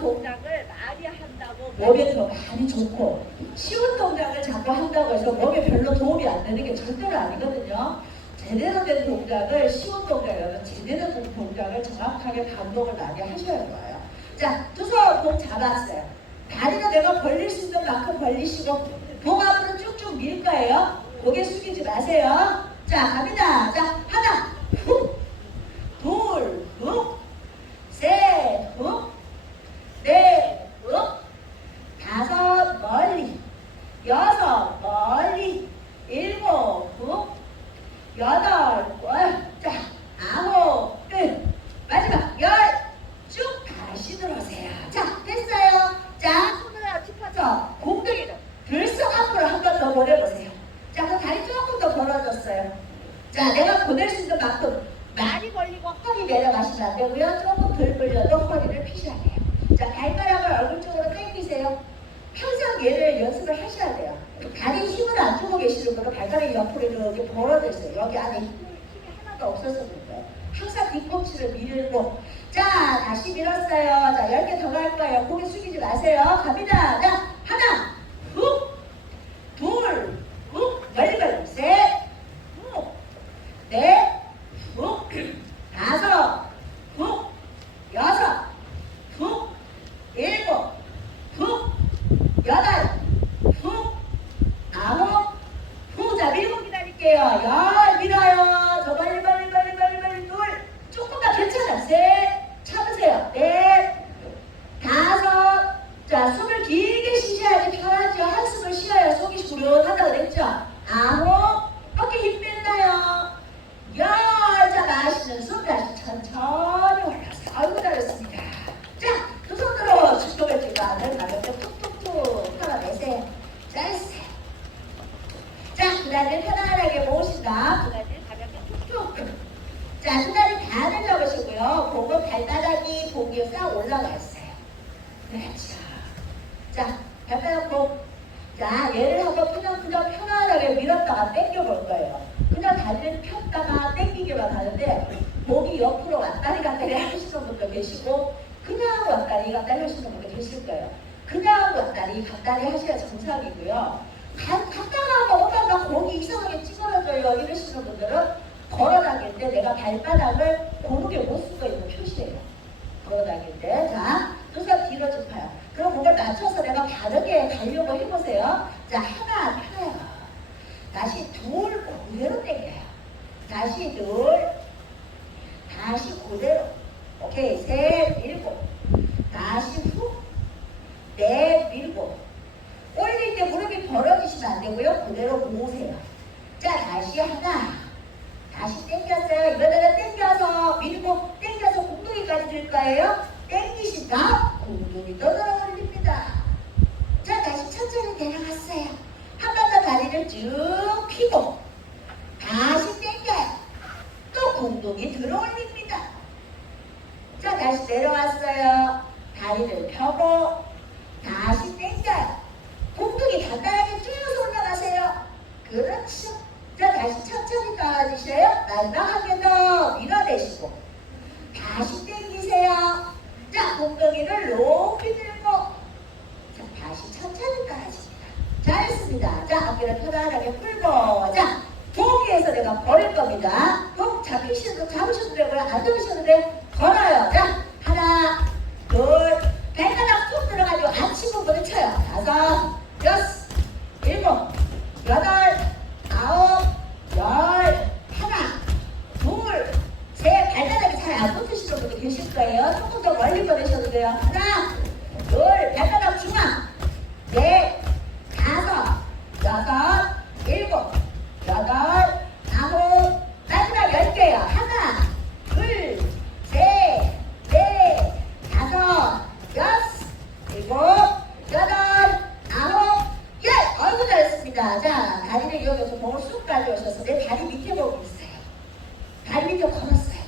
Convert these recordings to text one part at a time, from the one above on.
동작을 많이 한다고 몸에 더 많이 좋고 쉬운 동작을 자꾸 한다고 해서 몸에 별로 도움이 안 되는 게 절대로 아니거든요. 제대로 된 동작을 쉬운 동작이라면 제대로 된 동작을 정확하게 반복을 많이 하셔야 좋아요. 자, 두손 공 잡았어요. 다리는 내가 벌릴 수 있는 만큼 벌리시고 목 앞으로 쭉쭉 밀 거예요. 고개 숙이지 마세요. 자, 갑니다. 자, 하나, 훅, 둘, 훅, 셋, 훅, 넷, 훅, 다섯, 멀리, 여섯, 멀리, 일곱, 훅, 여덟, 월, 자, 아홉, 끝. 마지막 열, 쭉 다시 들어오세요. 자, 됐어요. 자, 손을 같이 펴서 공둥이를 들썩 앞으로 한 번 더 보내보세요. 자, 그 다리 조금 더 벌어졌어요. 자, 내가 보낼 수 있는 만큼 많이 벌리고 허리 내려가시면 안 되고요. 조금 덜 벌려도 허리를 피셔야 돼요. 자, 발가락을 얼굴 쪽으로 당기세요. 항상 얘를 연습을 하셔야 돼요. 다리 힘을 안 주고 계시는 분은 발가락이 옆으로 이렇게 벌어져 있어요. 여기 안에 힘이, 하나도 그런 거예요. 항상 뒤꿈치를 밀고. 자, 다시 밀었어요. 자, 10개 더 갈 거예요. 고개 숙이지 마세요. 갑니다. 자, 하나, 훅, 둘, 훅, 멀리 멀리, 셋, 훅, 넷, 훅, 다섯, 훅, 여섯, 훅, 일곱, 훅, 여덟, 훅, 아홉, 훅. 자, 밀고 기다릴게요. 열, 밀어요. 저 멀리, 멀리, 멀리, 멀리, 멀리, 둘. 조금 더 괜찮아. 셋, 참으세요. 넷, 다섯. 자, 숨을 길게 쉬셔야지 편하죠. 한숨을 쉬어야 속이 후련하다고 그랬죠. 아홉. 어깨 힘 뺐나요? 열. 자, 마시는 숨 다시 천천히 올라서. 아이고, 잘했습니다. 자, 두 손으로 주먹을 쥐고 안을 가볍게 툭툭툭 털어내세요. 잘했어요. 자, 그 다리를 편안하게 모으신다. 그 다리를 가볍게 툭툭. 자, 두 다리 반을 잡으시고요. 복은 발바닥이 고기에 싹 올라가 있어요. 그렇죠. 자, 발바닥 복. 자, 얘를 한번 그냥 그냥 편안하게 밀었다가 당겨볼 거예요. 그냥 다리를 폈다가 당기기만 하는데 목이 옆으로 왔다리 갔다리 하시는 분도 계시고 그냥 왔다리 갔다리 하시는 분도 계실 거예요. 그냥 왔다리 갔다리 하셔야 정상이고요. 가, 갔다가 오다가 목이 이상하게 찌그러져요 이러시는 분들은 걸어다닐 때 내가 발바닥을 고르게 못 쓰고 있는 표시예요. 걸어다닐 때. 자, 뒤로 짚어요. 그럼 그걸 맞춰서 내가 바르게 가려고 해보세요. 자, 하나 펴요. 다시 둘 그대로 당겨요. 다시 둘. 다시 그대로. 오케이. 셋, 일곱. 다시 훅. 넷, 일곱. 올릴 때 무릎이 벌어지시면 안 되고요. 그대로 모으세요. 자, 다시 하나. 다시 당겼어요. 이거다가 당겨서 밀고 당겨서 공둥이까지 들 거예요. 당기신다. 공둥이 떠들어 올립니다. 자, 다시 천천히 내려갔어요. 한 번 더 다리를 쭉 펴고 다시 당겨요. 또 공둥이 들어 올립니다. 자, 다시 내려왔어요. 다리를 펴고 다시 당겨요. 공둥이 간단하게 줄여서 올라가세요. 그렇죠. 자, 다시 천천히 떨어지셔요. 마지막 한 개 더 밀어내시고 다시 당기세요. 자, 공둥이를 높이 들고 자, 다시 천천히 떨어집니다. 잘했습니다. 자, 어깨를 편안하게 풀고 자, 보기에서 내가 버릴 겁니다. 꼭 잡히셔도 잡으셔도 되고요. 안 잡으셔도 돼. 걸어요. 자, 하나, 둘, 발가락 툭 들어가지고 아치 부분을 쳐요. 다섯, 여섯, 일곱, 여덟, 아홉, 열, 하나, 둘, 셋. 발바닥이 잘 안 붙으시는 분이 계실 거예요. 조금 더 멀리 보내셔도 돼요. 하나, 둘, 발바닥 중앙, 넷, 다섯, 여섯, 일곱, 여덟, 아홉, 마지막 열 개요. 하나, 둘, 셋, 넷, 다섯, 여섯, 일곱, 여덟, 아홉, 열. 어이구 잘했습니다. 자, 다리를 이용해서 몸을 쑥 가져오셔서 내 다리 밑에 보고 있어요. 다리 밑에 걸었어요.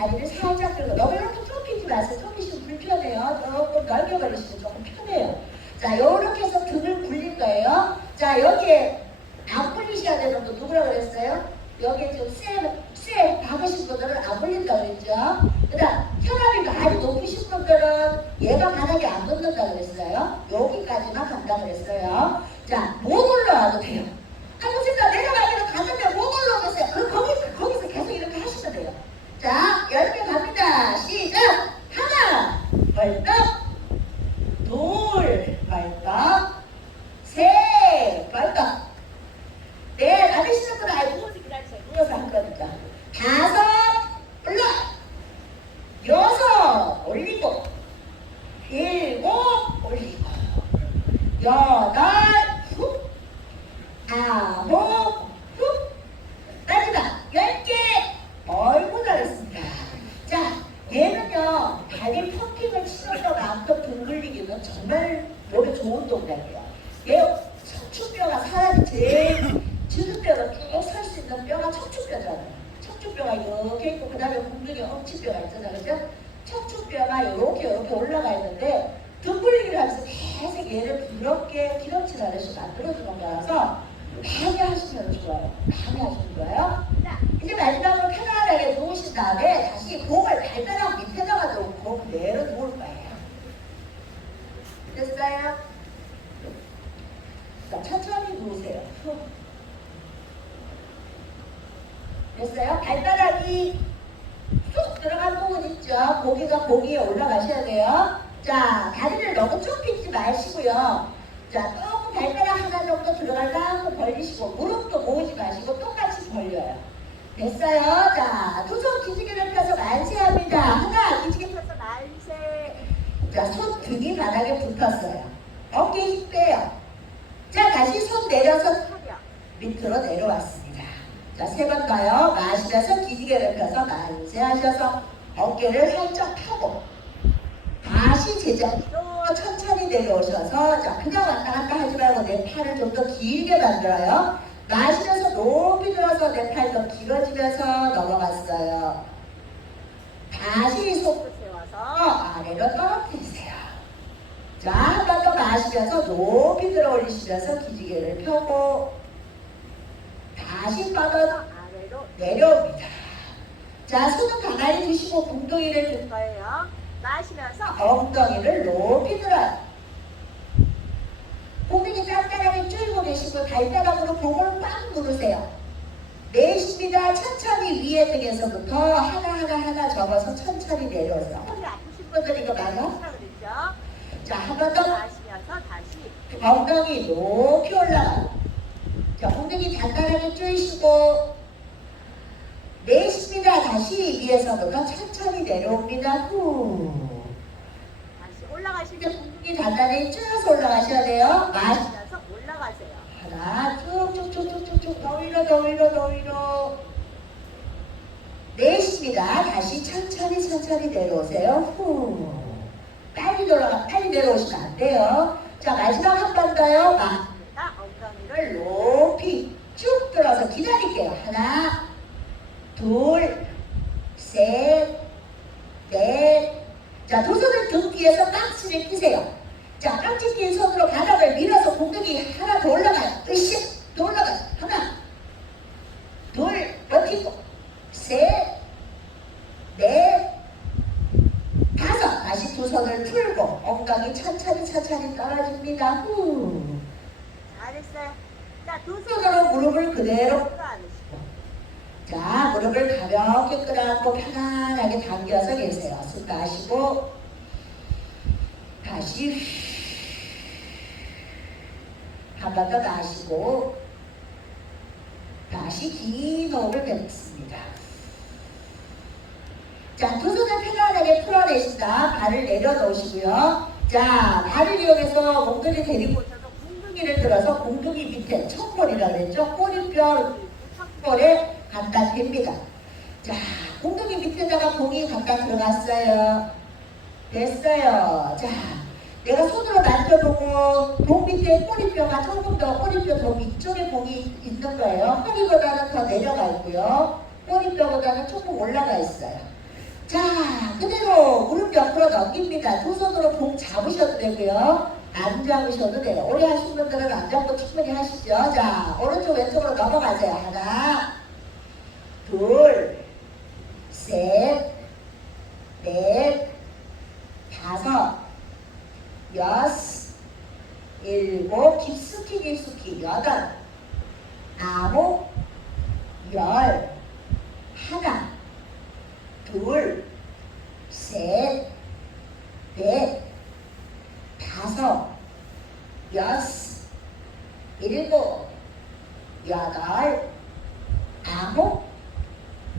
자, 다리를 살짝 들고 이렇게 좁히지 마세요. 좁히시면 불편해요. 조금 넓게 걸리시면 조금 편해요. 자, 요렇게 해서 등을 굴릴 거예요. 자, 여기에 안 굴리셔야 되는 분 누구라 그랬어요? 여기에 좀 쇠, 쇠 박으신 분들은 안 걸린다고 그랬죠? 그 다음 혈압이 많이 높으신 분들은 얘가 바닥에 안 붙는다고 그랬어요. 여기까지만 간다고 그랬어요. 자, 못 올라와도 돼요. 한번씩 내려가기로 갔는데 못 올라오겠어요. 그, 거기, 거기서 계속 이렇게 하시면 돼요. 자, 열 개 갑니다. 시작! 하나, 벌떡, 둘, 벌떡, 셋, 벌떡. 네, 안 되시는 분은 아예 누워서 기다리세요. 누워서 한 거니까. 다섯, 올라. 여섯, 올리고. 일곱, 올리고. 여덟, 훅. 아홉, 훅. 마지막, 열 개. 어이구, 잘했습니다. 자, 얘는요, 다리 펌핑을 치는다고 암컷 등 굴리기는 정말 몸에 좋은 동작이에요. 얘 척추뼈가 사람이 제일 주름뼈가 쭉 설 수 있는 뼈가 척추뼈잖아요. 척추뼈가 이렇게 있고 그 다음에 궁둥이 엉치뼈가 있잖아요. 그죠? 척추뼈가 이렇게 이렇게 올라가 있는데 등 굴리기를 하면서 계속 얘를 부럽게 기럭지 않으시 만들어주는 거라서 많이 하시면 좋아요. 하시면 좋아요. 자, 이제 마지막으로 편안하게 누우신 다음에 다시 공을 발바닥 밑에다가 놓고 그대로 누울 거예요. 됐어요? 자, 천천히 누우세요. 후. 됐어요? 발바닥이 쑥 들어간 부분 있죠? 고기가 고기에 올라가셔야 돼요. 자, 다리를 너무 쭉 펴지 마시고요. 자, 조금 발바닥 하나 정도 들어갈 만큼 벌리시고, 무릎도 모으지 마시고, 똑같이 벌려요. 됐어요? 자, 두 손 기지개를 펴서 만세합니다. 하나, 기지개 펴서 만세. 자, 손 등이 바닥에 붙었어요. 어깨 힘 빼요. 자, 다시 손 내려서. 밑으로 내려왔습니다. 자, 세 번 더요. 마시면서 기지개를 펴서 만세하셔서 어깨를 살짝 펴고 다시 제자리로 내려오셔서 자, 그냥 왔다 갔다 하지 말고 내 팔을 좀 더 길게 만들어요. 마시면서 높이 들어서 내 팔 더 길어지면서 넘어갔어요. 다시 속을 세워서 아래로 떨어뜨리세요. 자, 한 번 더 마시면서 높이 들어 올리시면서 기지개를 펴고 다시 뻗어서 아래로 내려옵니다. 자, 손은 가만히 두시고 엉덩이를 들 거예요. 마시면서 엉덩이를 높이 들어요. 고민이 깐깐하게 줄고 계시고 발바닥으로 공을 꽉 누르세요. 내쉽니다. 천천히 위에 등에서부터 하나하나 하나 접어서 천천히 아프신 분들 이거 그랬죠? 자, 한 번더 다시 엉덩이 높이 올라가요. 자, 엉덩이 단단하게 조이시고 내쉽니다. 다시 위에서부터 천천히 내려옵니다. 후. 때 엉덩이 단단히 줄여서 올라가셔야 돼요. 마시면서 올라가세요. 하나, 쭉쭉쭉쭉쭉쭉 더 위로 더 위로 더 위로. 내쉽니다. 다시 천천히 천천히 내려오세요. 후. 빨리 돌아가, 빨리 내려오시면 안 돼요. 자, 마지막 한 번 더요. 마. 엉덩이를 높이 쭉 들어서 기다릴게요. 하나, 둘, 셋, 넷. 자, 두 손을 등 뒤에서 깍지를 끼세요. 자, 깍지 낀 손으로 바닥을 밀어서 공격이 하나 더 올라가요. 으쌰, 더 올라가요. 하나, 둘, 버티고, 셋, 넷, 다섯. 다시 두 손을 풀고 엉덩이 천천히 천천히 떨어집니다. 후. 잘했어요. 자, 두 손으로 무릎을 그대로 무릎을 가볍게 끌어안고 편안하게 당겨서 계세요. 숨 마시고 다시 한 번 더 마시고 다시 긴 호흡을 뱉습니다. 자, 두 손을 편안하게 풀어내신다. 발을 내려놓으시고요. 자, 발을 이용해서 몽둥이 데리고 오셔서 몽둥이를 들어서 몽둥이 밑에 첫골이라고 그랬죠? 꼬리뼈 첫골에 댑니다. 자, 몽둥이 밑에다가 봉이 갖다 들어갔어요. 됐어요. 자, 내가 손으로 만져보고 봉 밑에 꼬리뼈가 조금 더 꼬리뼈 더 위쪽에 봉이 있는 거예요. 허리보다는 더 내려가 있고요. 꼬리뼈보다는 조금 올라가 있어요. 자, 그대로 무릎 옆으로 넘깁니다. 두 손으로 봉 잡으셔도 되고요. 안 잡으셔도 돼요. 오래 하신 분들은 안 잡고 충분히 하시죠. 자, 오른쪽 왼쪽으로 넘어가세요. 하나, 둘, 셋, 넷, 다섯, 여섯, 일곱, 깊숙이 깊숙이 여덟, 아홉, 열, 하나, 둘, 셋, 넷, 다섯, 여섯, 일곱, 여덟, 아홉,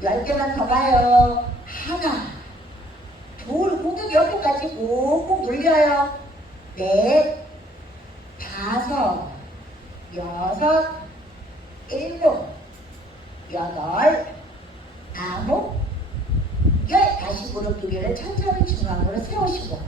열 개만 더 가요. 하나, 둘, 공격 여기까지 꾹꾹 눌려요. 넷, 다섯, 여섯, 일곱, 여덟, 아홉, 열. 다시 무릎 두 개를 천천히 중앙으로 세우시고